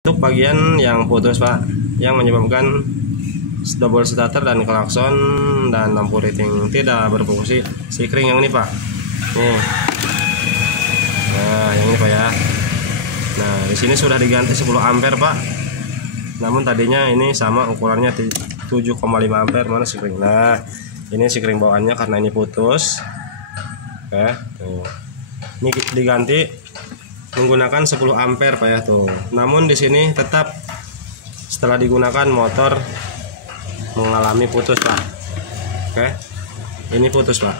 Untuk bagian yang putus Pak, yang menyebabkan double starter dan klakson dan lampu rating tidak berfungsi, sikring yang ini Pak. Nih. Nah, yang ini Pak ya. Nah, di sini sudah diganti 10 ampere Pak. Namun tadinya ini sama ukurannya 7,5 ampere, mana sikring. Nah, ini sikring bawaannya karena ini putus. Oke, tuh. Ini diganti menggunakan 10 ampere Pak ya tuh. Namun di sini tetap setelah digunakan motor mengalami putus Pak. Oke. Ini putus Pak.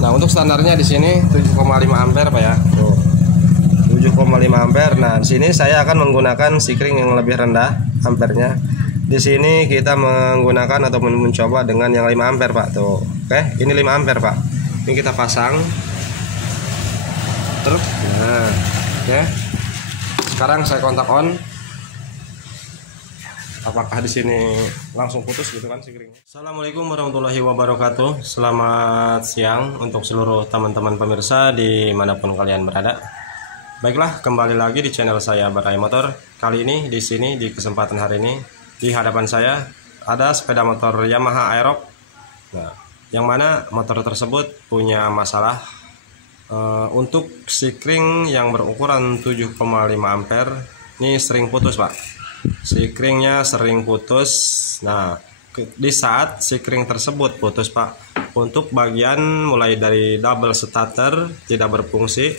Nah, untuk standarnya di sini 7,5 ampere Pak ya. Tuh. 7,5 ampere. Nah, di sini saya akan menggunakan sikring yang lebih rendah ampernya. Di sini kita menggunakan atau mencoba dengan yang 5 ampere Pak tuh. Oke, ini 5 ampere Pak. Ini kita pasang. Terus, nah, oke. Sekarang saya kontak on. Apakah di sini langsung putus gitu kan sikringnya? Assalamualaikum warahmatullahi wabarakatuh. Selamat siang untuk seluruh teman-teman pemirsa dimanapun kalian berada. Baiklah, kembali lagi di channel saya Barai Motor. Kali ini di sini di kesempatan hari ini di hadapan saya ada sepeda motor Yamaha Aerox. Nah, yang mana motor tersebut punya masalah. Untuk sikring yang berukuran 7,5 ampere ini sering putus Pak. Sikringnya sering putus. Nah, di saat sikring tersebut putus Pak, untuk bagian mulai dari double starter tidak berfungsi,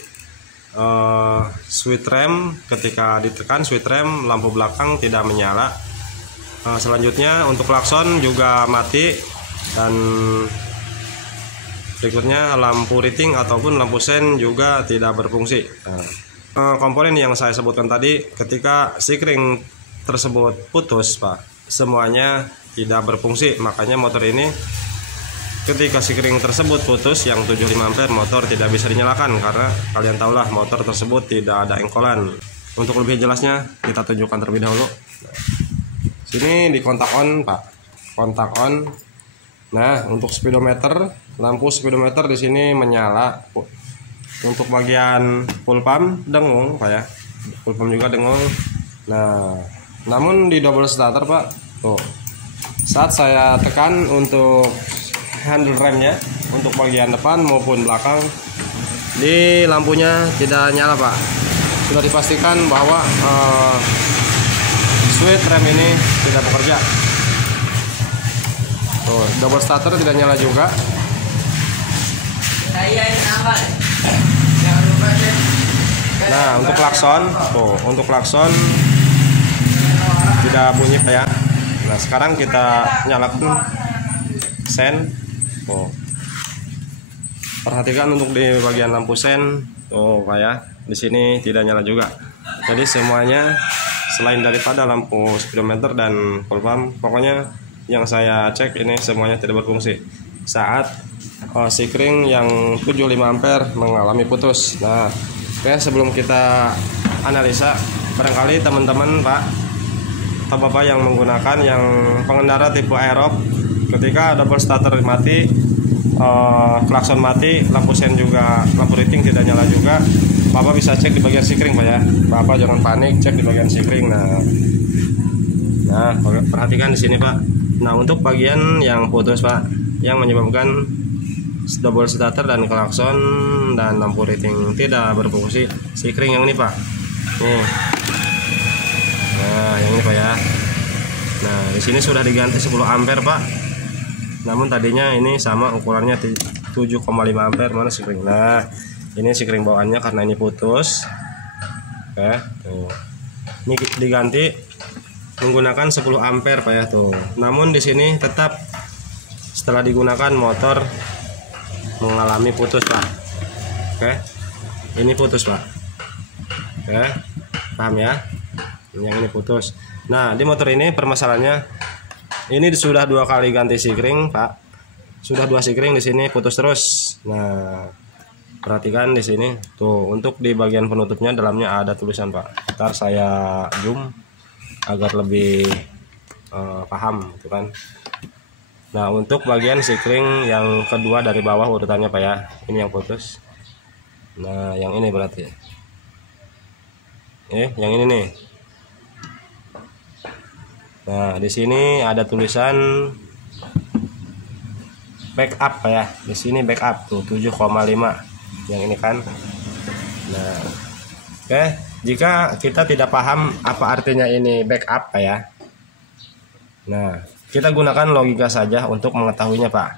switch rem ketika ditekan switch rem lampu belakang tidak menyala, selanjutnya untuk klakson juga mati, dan berikutnya lampu rating ataupun lampu sen juga tidak berfungsi. Komponen yang saya sebutkan tadi ketika sikring tersebut putus Pak, semuanya tidak berfungsi. Makanya motor ini ketika sikring tersebut putus yang 75 ampere, motor tidak bisa dinyalakan karena kalian tahulah motor tersebut tidak ada engkolan. Untuk lebih jelasnya kita tunjukkan terlebih dahulu. Sini di kontak on Pak, kontak on. Nah, untuk speedometer, lampu speedometer di sini menyala. Untuk bagian full pump dengung Pak ya, full pump juga dengung. Nah, namun di double starter Pak, tuh saat saya tekan untuk handle remnya untuk bagian depan maupun belakang, di lampunya tidak nyala Pak. Sudah dipastikan bahwa switch rem ini tidak bekerja. Tuh, double starter tidak nyala juga. Nah, untuk klakson, tuh, untuk klakson tidak bunyi Pak ya. Nah, sekarang kita nyalakan sen. Tuh. Perhatikan untuk di bagian lampu sen, tuh Pak ya. Di sini tidak nyala juga. Jadi semuanya selain daripada lampu speedometer dan full pump, pokoknya yang saya cek ini semuanya tidak berfungsi saat sikring yang 75 ampere mengalami putus. Nah, oke, sebelum kita analisa, barangkali teman-teman Pak atau Bapak yang menggunakan yang pengendara tipe Aerox, ketika double starter mati, klakson mati, lampu sen juga, lampu rating tidak nyala juga, Bapak bisa cek di bagian sikring Pak ya. Bapak jangan panik, cek di bagian sikring. Nah, perhatikan di sini Pak. Nah, untuk bagian yang putus Pak, yang menyebabkan double starter dan klakson dan lampu rating tidak berfungsi, sikring yang ini Pak. Nih. Nah, yang ini Pak ya. Nah, di sini sudah diganti 10 ampere Pak. Namun tadinya ini sama ukurannya 7,5 ampere, mana sikring. Nah, ini sikring bawaannya karena ini putus. Oke, tuh. Ini diganti menggunakan 10 ampere Pak ya tuh. Namun di sini tetap setelah digunakan motor mengalami putus Pak. Oke. Ini putus Pak. Oke. Paham ya? Yang ini putus. Nah, di motor ini permasalahannya ini sudah 2 kali ganti sikring Pak. Sudah 2 sikring di sini putus terus. Nah, perhatikan di sini tuh, untuk di bagian penutupnya dalamnya ada tulisan Pak. Ntar saya zoom agar lebih paham gitu kan. Nah, untuk bagian sikring yang kedua dari bawah urutannya Pak ya, ini yang putus. Nah, yang ini berarti yang ini nih. Nah, di sini ada tulisan backup ya. Di sini backup tuh 7,5 yang ini kan. Nah, oke, jika kita tidak paham apa artinya ini backup ya. Nah, kita gunakan logika saja untuk mengetahuinya, Pak.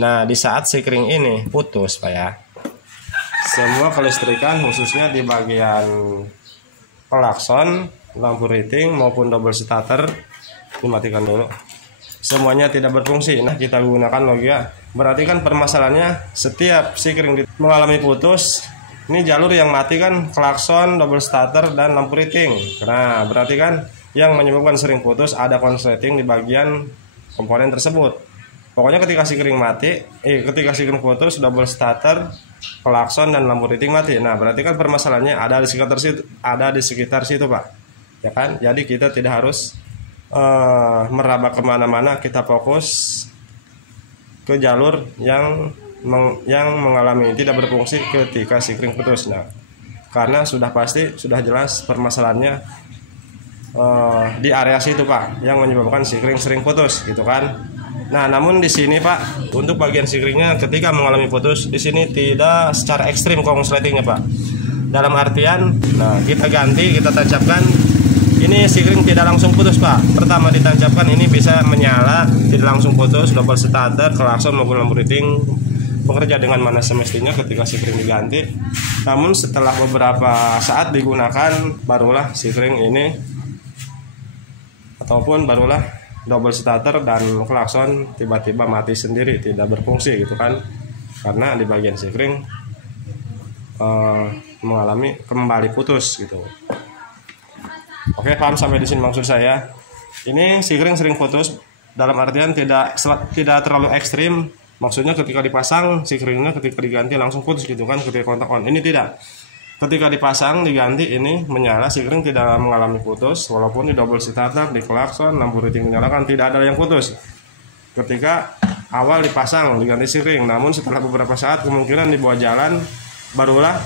Nah, di saat sikring ini putus, Pak ya, semua kelistrikan khususnya di bagian klakson, lampu riting maupun double starter dimatikan dulu. Semuanya tidak berfungsi. Nah, kita gunakan logika. Berarti kan permasalahannya setiap sikring mengalami putus, ini jalur yang mati kan klakson, double starter dan lampu riting. Nah, berarti kan yang menyebabkan sering putus ada konsleting di bagian komponen tersebut. Pokoknya ketika sikring mati, ketika sikring putus, double starter, klakson dan lampu riting mati. Nah, berarti kan permasalahannya ada di sekitar situ, Pak. Ya kan? Jadi kita tidak harus meraba kemana-mana, kita fokus ke jalur yang mengalami tidak berfungsi ketika sikring putus. Nah, karena sudah pasti, sudah jelas permasalahannya di area situ, Pak, yang menyebabkan sikring sering putus, gitu kan. Nah, namun di sini, Pak, untuk bagian sikringnya ketika mengalami putus, di sini tidak secara ekstrim konsletingnya, Pak. Dalam artian, nah kita ganti, kita tancapkan. Ini sikring tidak langsung putus, Pak. Pertama ditancapkan ini bisa menyala, tidak langsung putus, double starter, klakson maupun lampu riting bekerja dengan mana semestinya ketika sikring diganti. Namun setelah beberapa saat digunakan, barulah sikring ini ataupun barulah double starter dan klakson tiba-tiba mati sendiri, tidak berfungsi, gitu kan, karena di bagian sikring mengalami kembali putus, gitu. Oke, paham sampai di sini maksud saya. Ini sikring sering putus dalam artian tidak terlalu ekstrim. Maksudnya ketika dipasang sikringnya, ketika diganti langsung putus, gitu kan, ketika kontak on. Ini tidak. Ketika dipasang diganti ini menyala, sikring tidak mengalami putus, walaupun di double starter, di klakson, lampu riting dinyalakan, tidak ada yang putus ketika awal dipasang diganti sikring. Namun setelah beberapa saat kemungkinan di bawah jalan barulah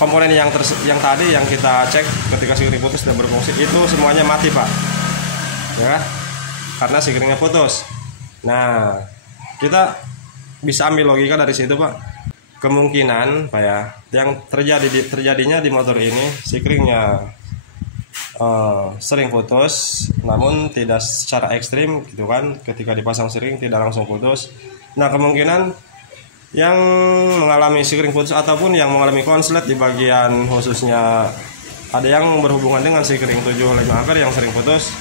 komponen yang tadi yang kita cek ketika sikring putus tidak berfungsi itu semuanya mati, Pak, ya, karena sikringnya putus. Nah, kita bisa ambil logika dari situ, Pak. Kemungkinan, Pak ya, yang terjadinya di motor ini sikringnya sering putus, namun tidak secara ekstrim, gitu kan. Ketika dipasang sikring tidak langsung putus. Nah, kemungkinan yang mengalami sikring putus ataupun yang mengalami konslet di bagian khususnya ada yang berhubungan dengan sikring 75 ampere yang sering putus.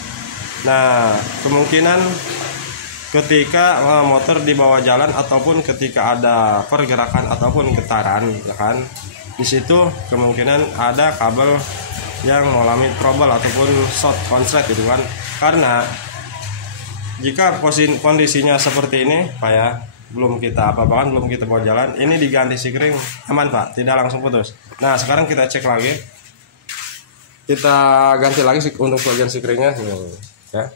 Nah, kemungkinan ketika motor di bawah jalan ataupun ketika ada pergerakan ataupun getaran, ya kan, di situ kemungkinan ada kabel yang mengalami trouble ataupun short konslet, gitu kan. Karena jika kondisinya seperti ini, Pak ya, belum kita apa-apakan, belum kita bawa jalan, ini diganti sikring aman, Pak, tidak langsung putus. Nah, sekarang kita cek lagi, kita ganti lagi untuk bagian sikringnya, ya.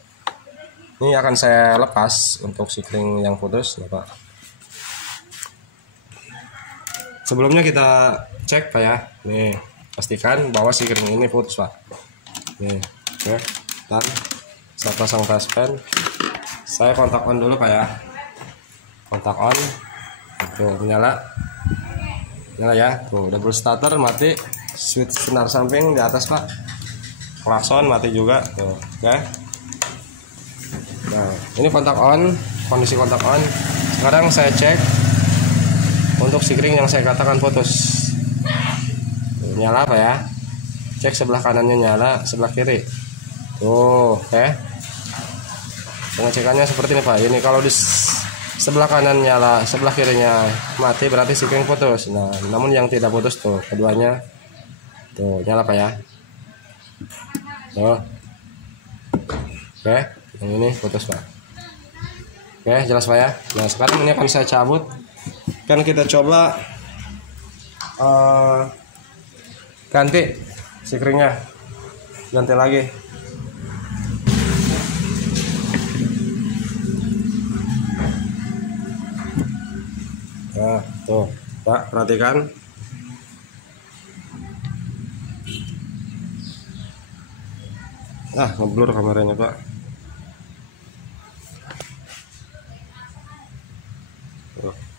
Ini akan saya lepas untuk sikring yang putus, ya, Pak. Sebelumnya kita cek, Pak ya. Nih, pastikan bahwa sikring ini putus, Pak. Nih, oke. Dan saya pasang taspen. Saya kontak on dulu, Pak ya. Kontak on. Tuh, menyala. Nyala ya. Tuh, double starter mati. Switch senar samping di atas, Pak. Klakson mati juga. Tuh, oke. Nah, ini kontak on, kondisi kontak on. Sekarang saya cek untuk sikring yang saya katakan putus. Nyala, Pak ya. Cek sebelah kanannya nyala, sebelah kiri. Tuh, oke. Pengecekannya seperti ini, Pak. Ini kalau di sebelah kanan nyala, sebelah kirinya mati, berarti sikring putus. Nah, namun yang tidak putus tuh keduanya. Tuh, nyala, Pak ya. Tuh. Oke. Yang ini putus, Pak. Oke, jelas, Pak ya. Nah, sekarang ini akan saya cabut. Kan kita coba ganti sikringnya, ganti lagi. Nah, tuh, Pak, perhatikan. Ngeblur kameranya Pak.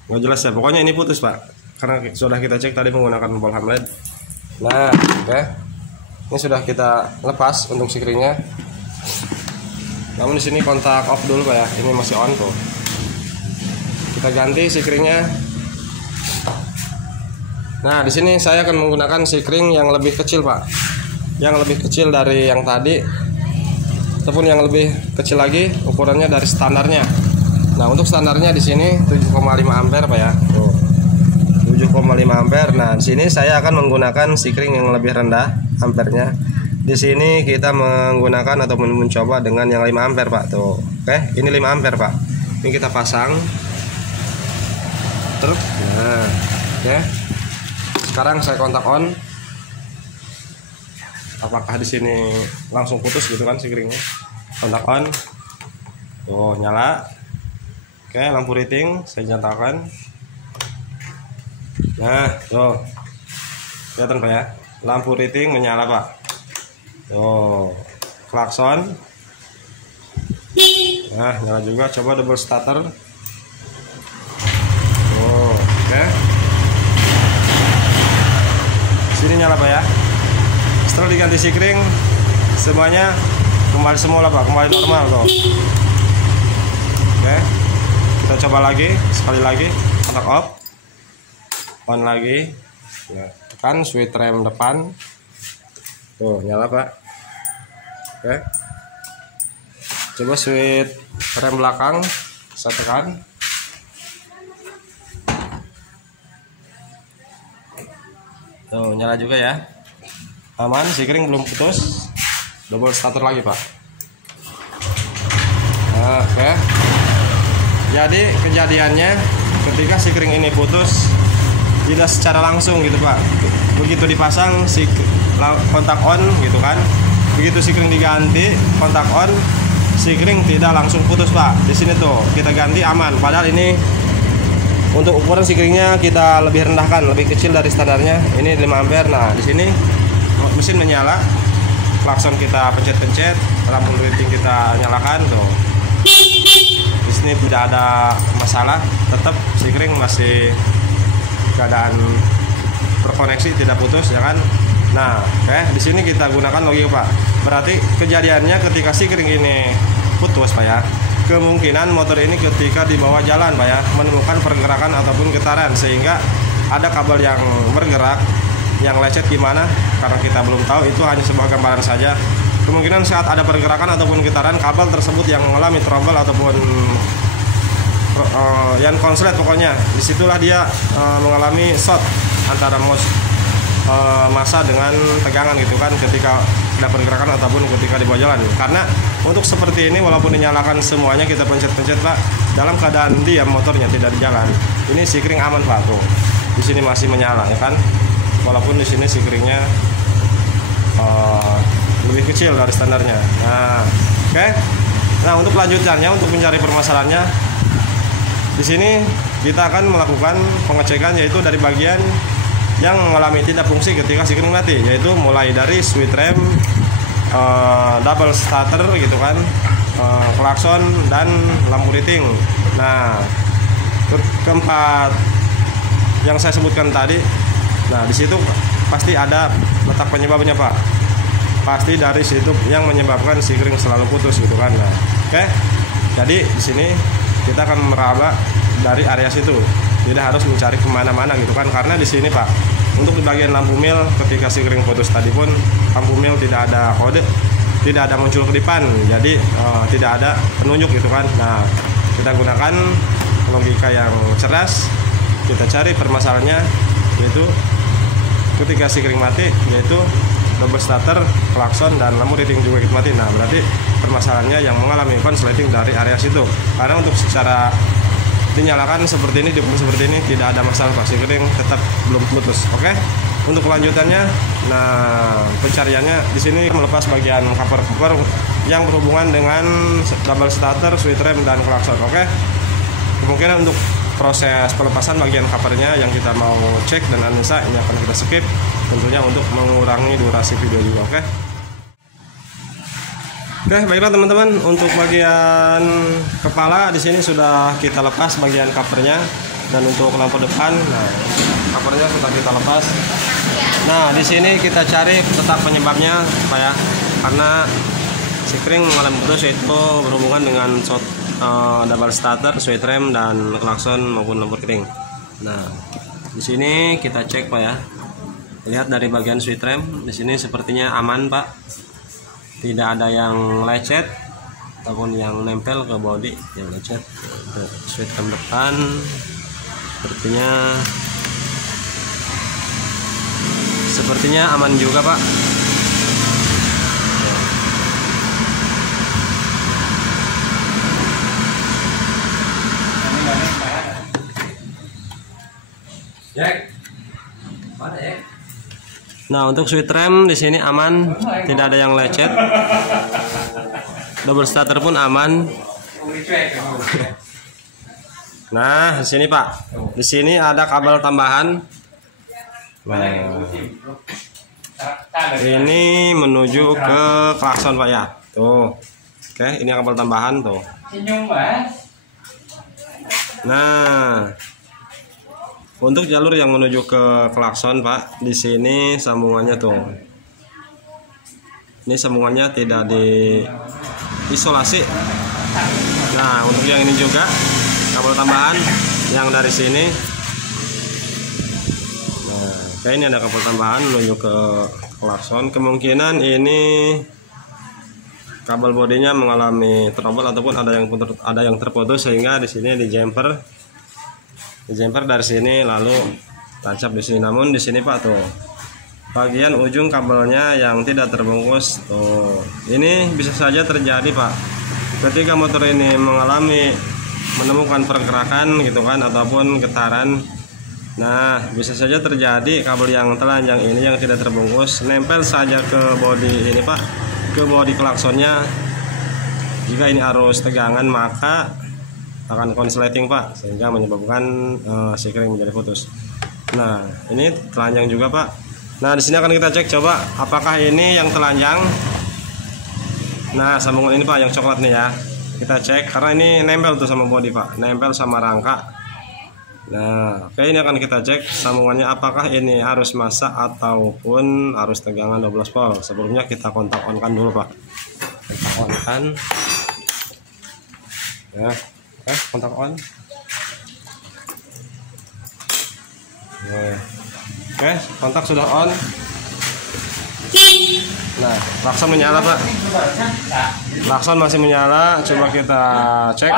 Nggak jelas ya, pokoknya ini putus Pak, karena sudah kita cek tadi menggunakan Bolham LED. Nah, oke. Ini sudah kita lepas untuk sikringnya. Namun di sini kontak off dulu Pak ya, ini masih on tuh. Kita ganti sikringnya. Nah, di sini saya akan menggunakan sikring yang lebih kecil Pak, yang lebih kecil dari yang tadi, ataupun yang lebih kecil lagi ukurannya dari standarnya. Nah, untuk standarnya di sini 7,5 ampere Pak ya. Tuh. 7,5 ampere. Nah, di sini saya akan menggunakan sikring yang lebih rendah ampernya. Di sini kita menggunakan ataupun mencoba dengan yang 5 ampere Pak. Tuh. Oke, ini 5 ampere Pak. Ini kita pasang. Terus nah, oke. Sekarang saya kontak on. Apakah di sini langsung putus gitu kan sikringnya? Kontak on. Tuh, nyala. Oke, lampu rating saya nyalakan. Nah, tuh. Kelihatan Pak ya? Lampu rating menyala Pak. Tuh. Klakson. Nah, nyala juga. Coba double starter. Tuh, oke. Sini nyala Pak ya. Setelah diganti sikring, semuanya kembali semula Pak, kembali normal tuh. Oke. Kita coba lagi, sekali lagi, kontak off, on lagi, ya, tekan switch rem depan, tuh nyala Pak. Oke, coba switch rem belakang, saya tekan, tuh nyala juga ya, aman, sikring belum putus, double starter lagi Pak. Nah, oke. Jadi kejadiannya ketika sikring ini putus tidak secara langsung gitu Pak. Begitu dipasang kontak on gitu kan. Begitu sikring diganti kontak on, sikring tidak langsung putus Pak. Di sini tuh kita ganti aman. Padahal ini untuk ukuran sikringnya kita lebih rendahkan, lebih kecil dari standarnya. Ini 5 ampere. Nah, di sini mesin menyala. Klakson kita pencet-pencet, lampu rating kita nyalakan tuh. Ini tidak ada masalah, tetap sikring masih keadaan terkoneksi, tidak putus ya kan. Nah, di sini kita gunakan logika Pak. Berarti kejadiannya ketika sikring ini putus Pak ya, kemungkinan motor ini ketika di bawah jalan Pak ya menemukan pergerakan ataupun getaran, sehingga ada kabel yang bergerak, yang lecet gimana, karena kita belum tahu, itu hanya sebuah gambaran saja. Kemungkinan saat ada pergerakan ataupun getaran, kabel tersebut yang mengalami trouble ataupun yang konslet, pokoknya disitulah dia mengalami short antara massa dengan tegangan gitu kan, ketika ada pergerakan ataupun ketika di bawah jalan. Karena untuk seperti ini, walaupun dinyalakan semuanya, kita pencet-pencet Pak, dalam keadaan diam motornya tidak di jalan, ini sikring aman Pak. Tuh di sini masih menyala ya kan, walaupun di sini sikringnya lebih kecil dari standarnya. Nah, oke. Nah, untuk lanjutannya, untuk mencari permasalahannya, di sini kita akan melakukan pengecekan, yaitu dari bagian yang mengalami tidak fungsi ketika sikring mati, yaitu mulai dari switch rem, double starter gitu kan, klakson dan lampu rating. Nah, keempat yang saya sebutkan tadi, nah di situ pasti ada letak penyebabnya Pak. Pasti dari situ yang menyebabkan sikring selalu putus gitu kan. Nah, oke. Jadi di sini kita akan meraba dari area situ, tidak harus mencari kemana-mana gitu kan. Karena di sini Pak, untuk di bagian lampu mil ketika sikring putus tadi pun lampu mil tidak ada kode, tidak ada muncul kedipan, jadi tidak ada penunjuk gitu kan. Nah, kita gunakan logika yang cerdas, kita cari permasalahannya, yaitu ketika sikring mati, yaitu double starter, klakson, dan lampu rating juga ikut mati. Nah, berarti permasalahannya yang mengalami konsleting dari area situ. Karena untuk secara dinyalakan seperti ini, diukur seperti ini, tidak ada masalah Pak, sikring tetap belum putus. Oke. Untuk kelanjutannya, nah pencariannya di sini melepas bagian cover yang berhubungan dengan double starter, switch rem, dan klakson. Oke. Kemungkinan untuk proses pelepasan bagian covernya yang kita mau cek dan analisa ini akan kita skip, tentunya untuk mengurangi durasi video juga. Oke. Oke, baiklah teman-teman, untuk bagian kepala di sini sudah kita lepas bagian covernya, dan untuk lampu depan, nah covernya sudah kita lepas. Nah, di sini kita cari letak penyebabnya, Pak ya, karena sikring mengalami putus itu berhubungan dengan double starter, sweet rem, dan klakson maupun lampu kering. Nah, di sini kita cek Pak ya. Lihat dari bagian sweet rem, di sini sepertinya aman Pak. Tidak ada yang lecet ataupun yang nempel ke bodi yang lecet. Sweet rem depan sepertinya aman juga Pak. Nah, untuk sweet rem di sini aman, tidak ada yang lecet. Double starter pun aman. Nah, di sini Pak. Di sini ada kabel tambahan. Nah, ini menuju ke klakson Pak ya. Tuh. Oke, ini kabel tambahan tuh. Nah, untuk jalur yang menuju ke klakson Pak, di sini sambungannya tuh. Ini sambungannya tidak diisolasi. Nah, untuk yang ini juga kabel tambahan yang dari sini. Nah, kayak ini ada kabel tambahan menuju ke klakson. Kemungkinan ini kabel bodinya mengalami trouble ataupun ada yang terputus, sehingga di sini di jumper dari sini lalu tancap di sini. Namun di sini Pak tuh bagian ujung kabelnya yang tidak terbungkus tuh. Ini bisa saja terjadi Pak ketika motor ini menemukan pergerakan gitu kan, ataupun getaran. Nah, bisa saja terjadi kabel yang telanjang ini yang tidak terbungkus nempel saja ke bodi ini Pak, ke bodi klaksonnya. Jika ini arus tegangan maka akan konsleting Pak, sehingga menyebabkan sikring menjadi putus. Nah, ini telanjang juga Pak. Nah, di sini akan kita cek coba apakah ini yang telanjang. Nah, sambungan ini Pak yang coklat nih ya. Kita cek karena ini nempel tuh sama bodi Pak, nempel sama rangka. Nah, oke, ini akan kita cek sambungannya apakah ini arus massa ataupun arus tegangan 12 volt. Sebelumnya kita kontak on kan dulu Pak. Kontak on kan. Ya. Kontak on. Oke, kontak sudah on. Nah, klakson menyala Pak. Klakson masih menyala. Coba kita cek.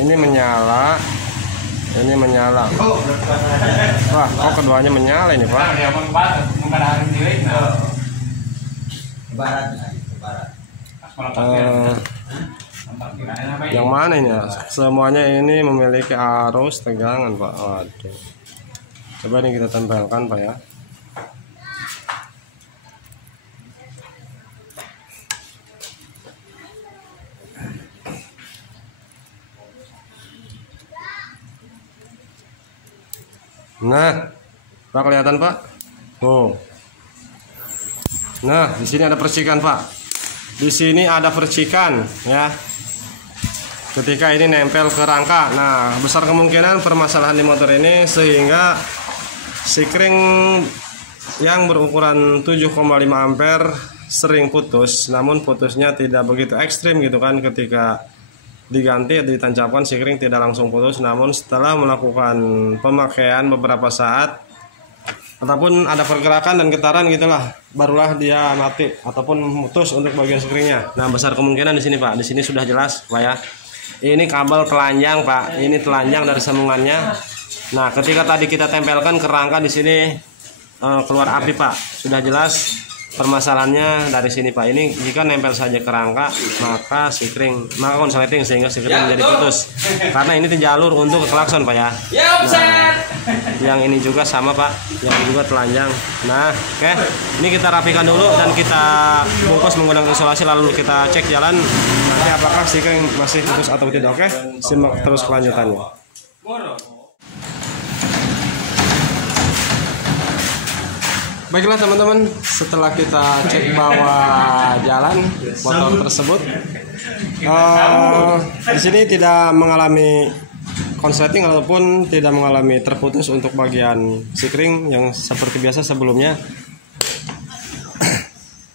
Ini menyala. Ini menyala. Wah, kok keduanya menyala ini Pak? Yang mana ini ya? Semuanya ini memiliki arus tegangan Pak. Waduh. Coba ini kita tempelkan Pak ya. Nah, Pak kelihatan Pak? Oh. Nah, di sini ada percikan Pak. Di sini ada percikan ya. Ketika ini nempel ke rangka. Nah, besar kemungkinan permasalahan di motor ini sehingga sikring yang berukuran 7,5 ampere sering putus. Namun putusnya tidak begitu ekstrim gitu kan. Ketika diganti ditancapkan sikring tidak langsung putus. Namun setelah melakukan pemakaian beberapa saat ataupun ada pergerakan dan getaran gitulah, barulah dia mati ataupun putus untuk bagian sikringnya. Nah, besar kemungkinan di sini Pak. Di sini sudah jelas Pak ya. Ini kabel telanjang Pak. Ini telanjang dari sambungannya. Nah, ketika tadi kita tempelkan ke rangka di sini keluar api Pak. Sudah jelas permasalahannya dari sini Pak. Ini jika nempel saja ke rangka maka konsleting sehingga sikring menjadi putus. Karena ini jalur untuk ke klakson Pak ya. Nah, yang ini juga sama Pak, yang ini juga telanjang. Nah, oke, ini kita rapikan dulu dan kita bungkus menggunakan isolasi lalu kita cek jalan nanti apakah sikring masih putus atau tidak. Oke, simak terus kelanjutannya. Baiklah teman-teman, setelah kita cek bawah jalan motor tersebut, di sini tidak mengalami konsleting ataupun tidak mengalami terputus untuk bagian sikring yang seperti biasa sebelumnya.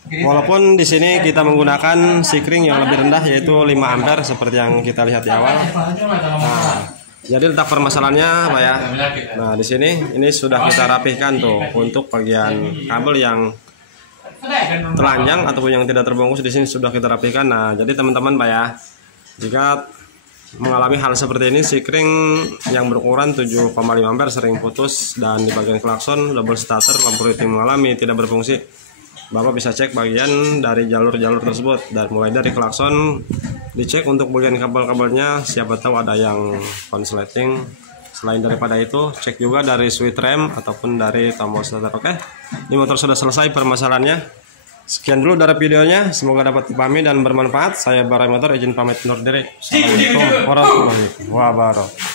Walaupun di sini kita menggunakan sikring yang lebih rendah yaitu 5 ampere seperti yang kita lihat di awal. Nah, jadi letak permasalahannya Pak ya. Nah, di sini ini sudah kita rapihkan tuh untuk bagian kabel yang telanjang ataupun yang tidak terbungkus, di sini sudah kita rapihkan. Nah, jadi teman-teman Pak ya, jika mengalami hal seperti ini, sikring yang berukuran 7,5 ampere sering putus dan di bagian klakson, double starter, lampu rating mengalami tidak berfungsi, Bapak bisa cek bagian dari jalur-jalur tersebut, dan mulai dari klakson dicek untuk bagian kabel-kabelnya, siapa tahu ada yang konsleting. Selain daripada itu, cek juga dari switch rem ataupun dari tombol starter. Oke, ini motor sudah selesai permasalahannya. Sekian dulu dari videonya, semoga dapat dipahami dan bermanfaat. Saya Barai Motor, izin pamit undur diri. Assalamualaikum warahmatullahi wabarakatuh.